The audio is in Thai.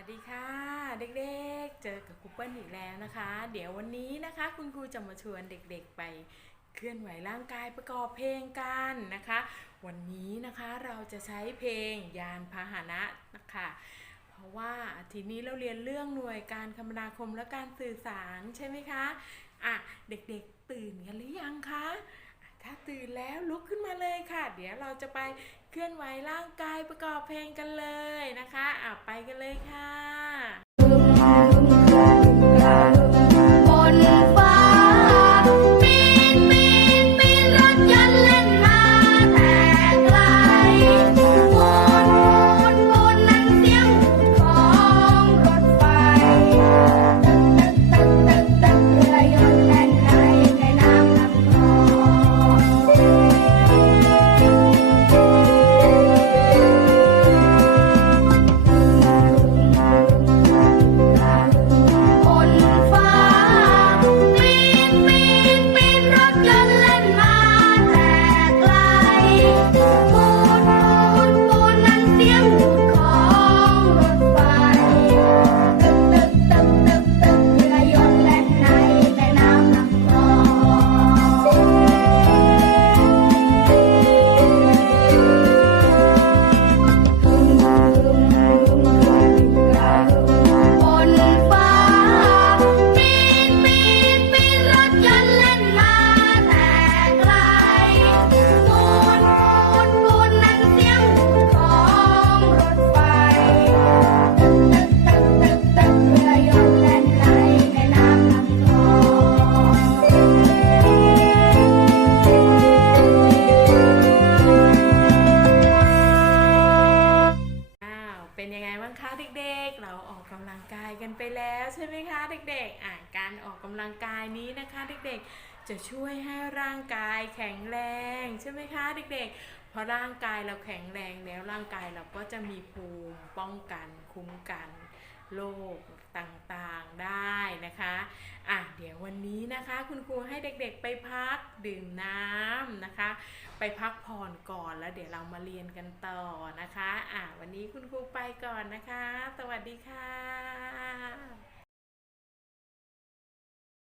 วัสดีค่ะ เด็กๆ เจอกับครูเปิ้ลอีกแล้วนะคะ เดี๋ยววันนี้นะคะ คุณครูจะมาชวนเด็กๆไปเคลื่อนไหวร่างกายประกอบเพลงกันนะคะ วันนี้นะคะเราจะใช้เพลงยานพาหนะนะคะเพราะว่าทีนี้เราเรียนเรื่องหน่วยการคมนาคมและการสื่อสารใช่ไหมคะอะเด็กๆตื่นกันหรือยังคะอะถ้าตื่นแล้วลุกขึ้นมาเลยค่ะ เดี๋ยวเราจะไปเคลื่อนไหวร่างกายประกอบเพลงกันเลย นะคะอะไปกันเลยค่ะ เด็กๆ เราออกกำลังกายกันไปแล้วใช่ไหมคะเด็กๆ อ่าการออกกำลังกายนี้นะคะเด็กๆ จะช่วยให้ร่างกายแข็งแรงใช่ไหมคะเด็กๆ เพราะร่างกายเราแข็งแรงแล้วร่างกายเราก็จะมีภูมิป้องกันคุ้มกันโรคต่างๆ ได้นะคะอะเดี๋ยววันนี้นะคะ คุณครูให้เด็กๆไปพักดื่มน้ำนะคะ ไปพักผ่อนก่อนแล้วเดี๋ยวเรามาเรียนกันต่อนะคะอะวันนี้คุณครูไปก่อนนะคะ สวัสดีค่ะ